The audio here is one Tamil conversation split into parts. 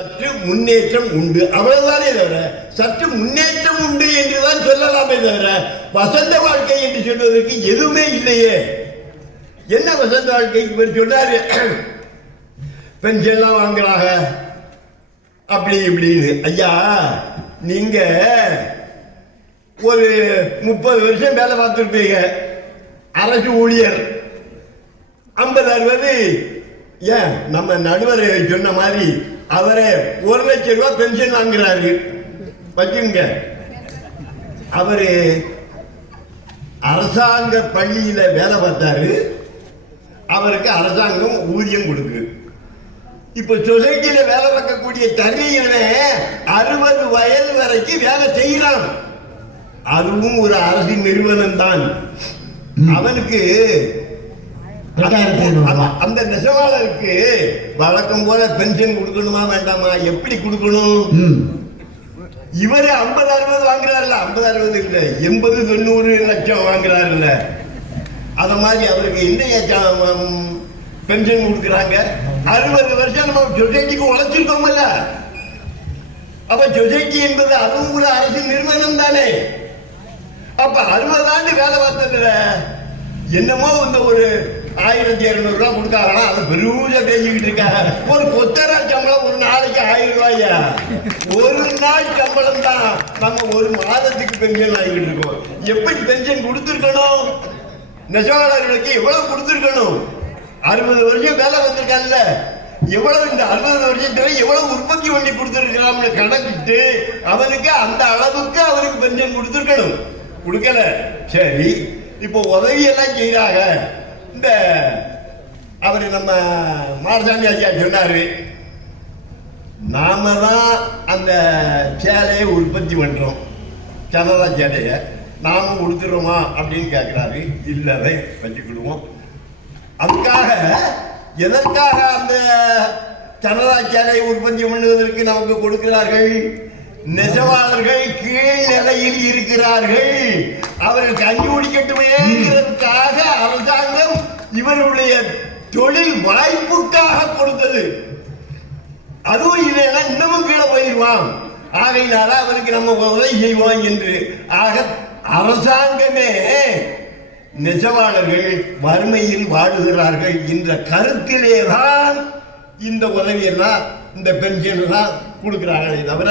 சற்று முன்னேற்றம் உண்டு, அவ்வளவுதானே தவிர சற்று முன்னேற்றம் உண்டு என்றுதான் சொல்லலாமே தவிர வசந்த வாழ்க்கை என்று சொல்வதற்கு எதுவுமே இல்லையே. என்ன வசந்த வாழ்க்கை? இவர் சொன்னாரு பென்ஷன்லாம் வாங்குறாங்க அப்படி இப்படின்னு. ஐயா, நீங்க ஒரு 30 வருஷம் வேலை பார்த்துருப்பீங்க, அரசு ஊழியர். 50-60 ஏன் நம்ம நடுவர் சொன்ன மாதிரி அவரே 1 லட்சம் ரூபாய் பென்ஷன் வாங்குறாரு வச்சுங்க. அவரு அரசாங்க பள்ளியில வேலை பார்த்தாரு, அவருக்கு அரசாங்கம் ஊதியம் கொடுக்கு. இப்ப சொசைட்டியில வேலை பார்க்கக்கூடிய தனியனை 60 வயது வரைக்கும் வேலை செய்யலாம், அதுவும் ஒரு அரசு நிறுவனம் தான். அவனுக்கு அந்த நெசவாளருக்கு வழக்கம் போல பென்ஷன் கொடுக்கணுமா வேண்டாமா? எப்படி கொடுக்கணும்? இவரு 50-60 வாங்குறாருல்ல, 50-60 இல்ல 80-90 லட்சம் வாங்குறாருல்ல, அத மாதிரி அவருக்கு என்ன பென்ஷன் கொடுக்குறாங்க? 60 வருஷம் நம்ம சொசைட்டிக்கு உழைச்சிருக்கோம்ல. அப்ப சொசைட்டி என்பது அதுவும் கூட அரசு நிறுவனம் தானே. அப்ப 60 ஆண்டு வேலை பார்த்ததுல என்னமோ இந்த ஒரு 1200 ரூபாய் கொடுக்காங்கன்னா அதை பெருசா பேசிக்கிட்டு இருக்காங்க. ஒரு கொத்தரா சம்பளம் ஒரு நாளைக்கு 1000 ரூபாயா? ஒரு நாள் சம்பளம் தான் நம்ம ஒரு மாதத்துக்கு பென்ஷன் ஆகிட்டு இருக்கோம். எப்படி பென்ஷன் கொடுத்துருக்கணும்? நெசவாளர்களுக்கு எவ்வளவு கொடுத்துருக்கணும்? 60 வருஷம் வேலை வந்திருக்காங்கல்ல, எவ்வளவு இந்த 60 வருஷத்துல எவ்வளவு உற்பத்தி பண்ணி கொடுத்துருக்கலாம்னு கணக்கிட்டு அவனுக்கு அந்த அளவுக்கு அவருக்கு பென்ஷன் கொடுத்துருக்கணும். கொடுக்கல. சரி, இப்போ உதவியெல்லாம் செய்யறாங்க. இந்த அவரு நம்ம மாரசாமி ஐயா சொன்னாரு, நாம தான் அந்த சேலையை உற்பத்தி பண்றோம், சனதா சேலைய நாம கொடுத்துருவோமா அப்படின்னு கேட்கிறாரு. இல்லதை வச்சுக்கிடுவோம். அதுக்காக எதற்காக அந்த சனதா சேலையை உற்பத்தி பண்ணுவதற்கு நமக்கு கொடுக்கிறார்கள்? நெசவாளர்கள் கீழ் நிலையில் இருக்கிறார்கள், அவர்கள் கஞ்சி குடிக்கட்டுமேங்கிறதுக்காக அரசாங்கம் இவருடைய தொழில் வாய்ப்புக்காக கொடுத்தது. அதுவும் இல்லைன்னா இன்னமும் கீழே போயிடுவான். ஆகையினால அவருக்கு நம்ம உதவி செய்வோம் என்று. ஆக அரசாங்கமே நெசவாளர்கள் வறுமையில் வாடுகிறார்கள் என்ற கருத்திலேதான் இந்த உதவியெல்லாம் இந்த பென்ஷன் எல்லாம் கொடுக்கிறார்களே தவிர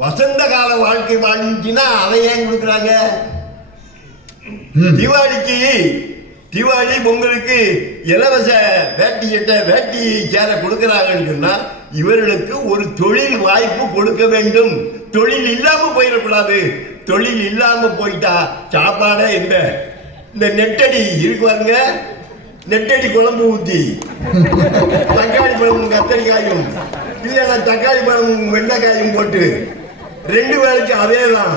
வசந்த கால வாழ்க்கை வாழ்ந்துச்சுன்னா அதை ஏன் கொடுக்குறாங்க? தீபாவளி பொங்கலுக்கு இலவச வேட்டி சட்டை வேட்டி சேர கொடுக்கிறாங்கன்னு சொன்னா இவர்களுக்கு ஒரு தொழில் வாய்ப்பு கொடுக்க வேண்டும். தொழில் இல்லாம போயிடக்கூடாது. தொழில் இல்லாம போயிட்டா சாப்பாடே இந்த நெட்டடி இருக்குவாங்க, நெட்டடி குழம்பு ஊத்தி தக்காளி பழமும் கத்தரிக்காயும் இல்லைன்னா தக்காளி பழமும் வெண்டைக்காயும் போட்டு 2 வேளைக்கு அதே தான்.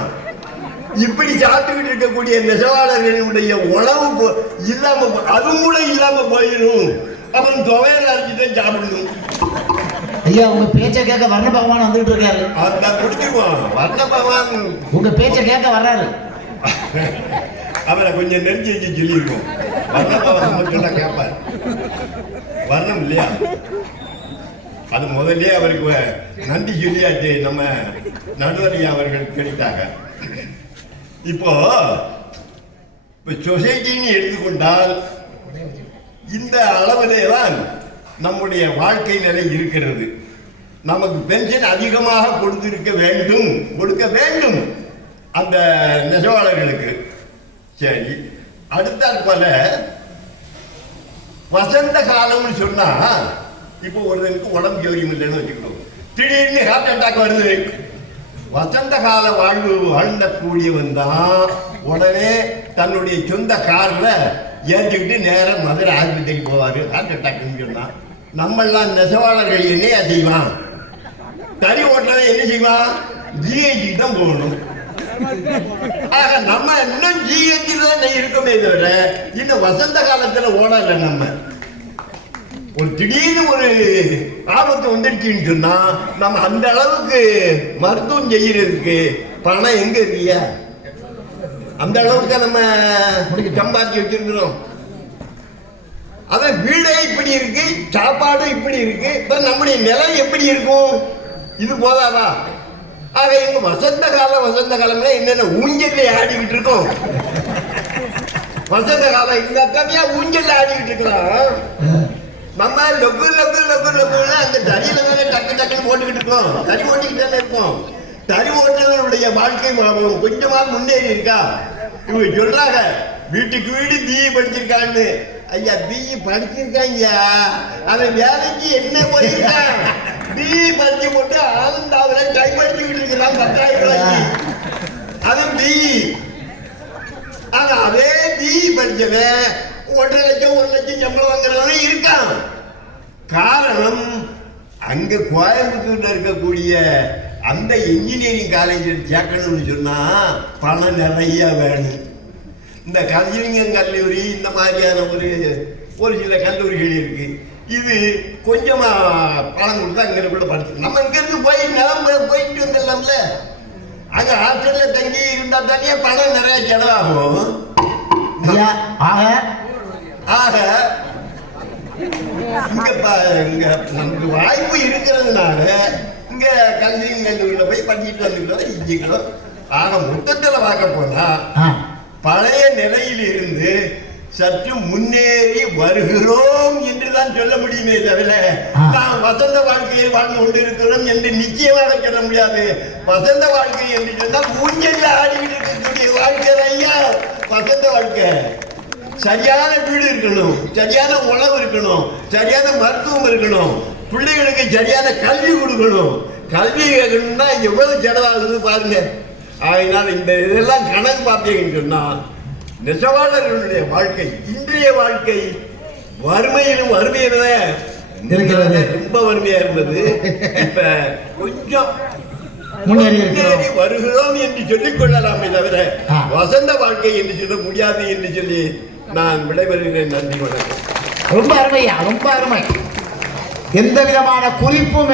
இப்படி சாப்பிட்டுக்கிட்டு இருக்கக்கூடிய நெசவாளர்களுடைய உணவு இல்லாம, அதுவும் கூட இல்லாம போயிடும். அப்புறம் துவையல் அரைச்சிதான் சாப்பிடணும். ஐயா, உங்க பேச்ச கேட்க வர்ண பகவான் வந்துட்டு இருக்காரு. அதான் குடிச்சுக்குவோம். வர்ண பகவான் உங்க பேச்ச கேட்க வர்றாரு. அவரை கொஞ்சம் நெருங்கி வச்சு சொல்லியிருக்கோம். வர்ண பகவான் சொன்னா கேட்பார். வர்ணம் இல்லையா, அது முதல்ல அவருக்கு நன்றி சொல்லியாச்சு. நம்ம நடுவரையா அவர்கள் கிடைத்தாங்க. இப்போ சொசைட்டின்னு எடுத்துக்கொண்டால் இந்த அளவிலே தான் நம்முடைய வாழ்க்கை நிலை இருக்கிறது. நமக்கு பென்ஷன் அதிகமாக கொடுக்க வேண்டும் அந்த நெசவாளர்களுக்கு. சரி, அடுத்தாற்போல வசந்த காலம்னு சொன்னா இப்போ ஒருவனுக்கு உடம்பு ஜோரியம் இல்லைன்னு வச்சுக்கணும், திடீர்னு ஹார்ட் அட்டாக் வருது. வசந்த கால வாழ்வு வாழ்ந்தக்கூடியவன் தான் உடனே தன்னுடைய சொந்த கார்ல ஏற்றிக்கிட்டு நேரம் மதுரை ஆஸ்பத்திரிக்கு போவாரு. ஹார்ட் அட்டாக்னு சொன்னா நம்மெல்லாம் நெசவாளர்கள் என்னையா செய்வான்? தறி ஓட்டுறவன் என்ன செய்வான்? ஜிஹெச்க்கு தான் போகணும். ஆக நம்ம இன்னும் ஜிஹெச்சில் தான் இருக்கமே தவிர இன்னும் வசந்த காலத்துல ஓடல. நம்ம ஒரு திடீர்னு ஒரு ஆபத்து வந்துடுச்சுன்னு சொன்னா நம்ம அந்த அளவுக்கு மருத்துவம் செய்யறதுக்கு பணம் எங்க இருக்கியா? அந்த அளவுக்கு நம்ம சம்பாதிச்சு வச்சிருக்கிறோம். அதான் வீடே இப்படி இருக்கு, சாப்பாடு இப்படி இருக்கு, இப்ப நம்முடைய நிலை எப்படி இருக்கும்? இது போதாதா? ஆக எங்க வசந்த காலம்னா என்னென்ன ஊஞ்சல்ல ஆடிக்கிட்டு இருக்கோம். வசந்த காலம் இந்த தனியா ஊஞ்சல்ல ஆடிக்கிட்டு இருக்கலாம். நம்ம லொக்கு அந்த தறியில தானே டக்குன்னு போட்டுக்கிட்டு இருக்கோம். தறி ஓட்டிக்கிட்டு தானே இருக்கோம். தறி ஓட்டுறவனுடைய வாழ்க்கை கொஞ்சமா முன்னேறி இருக்கா? இவங்க சொல்றாங்க வீட்டுக்கு வீடு பிஇ படிச்சிருக்கான்னு. ஐயா பிஇ படிச்சிருக்காங்க, அவன் வேலைக்கு என்ன போயிருக்கான்? பிஇ படிச்சு போட்டு ஆனந்தாவில டைப் அடிச்சுக்கிட்டு இருக்கிறான் 10,000 ரூபாய்க்கு. அவன் பிஇ. ஆனா அதே பிஇ படிச்சவன் 1.5 லட்சம் 1 லட்சம் சம்பளம் வாங்குறவன் இருக்கான். காரணம் அங்க கோயம்புத்தூர்ல இருக்கக்கூடிய அந்த இன்ஜினியரிங் காலேஜில் சேர்க்கணும்னு சொன்னா பணம் நிறைய வேணும். இந்த கல்விலிங்கம் கல்லூரி இந்த மாதிரியான ஒரு சில கல்லூரிகள் இருக்கு. இது கொஞ்சமா பணம் கொடுத்தா அங்க படிச்சு நம்ம இங்க இருந்து போயிட்டு வந்துடலாம்ல. அங்க ஹாஸ்டல்ல தங்கி இருந்தா தானே பணம் நிறைய செலவாகும். ஆக இங்க நமக்கு வாய்ப்பு இருக்கிறதுனால இங்க கல்லூரியில போய் படிச்சுட்டு வந்துக்கிறோம். ஆக மொத்தத்தில் பார்க்க போனா பழைய நிலையில் இருந்து சற்று முன்னேறி வருகிறோம் என்றுதான் சொல்ல முடியுமே தவிர நாம் வசந்த வாழ்க்கையை வாழ்ந்து கொண்டிருக்கிறோம் என்று நிச்சயமாக சொல்ல முடியாது. வசந்த வாழ்க்கை என்று சொன்னால் ஊஞ்சல்ல ஆடிக்கிட்டு இருக்கக்கூடிய வாழ்க்கை ஐயா வசந்த வாழ்க்கை. சரியான வீடு இருக்கணும், சரியான உணவு இருக்கணும், சரியான மருத்துவம் இருக்கணும், பிள்ளைகளுக்கு சரியான கல்வி கொடுக்கணும். கல்வி கேட்கணும்னா எவ்வளவு செலவாகுது பாருங்க. அதனால் இந்த இதெல்லாம் கணக்கு பார்த்தீங்கன்னு சொன்னா நெசவாளர்களுடைய வாழ்க்கை இன்றைய வாழ்க்கை வறுமையிலும் வறுமையில இருக்கிறது. ரொம்ப வறுமையா இருந்தது. இப்ப கொஞ்சம் முன்னேறி வருகிறோம் என்று சொல்லிக் கொள்ளலாமே தவிர வசந்த வாழ்க்கை என்று சொல்ல முடியாது என்று சொல்லி நான் விடைபெறுகிறேன். நன்றி, வணக்கம். ரொம்ப அருமையா, ரொம்ப அருமை. எந்த விதமான குறிப்பும்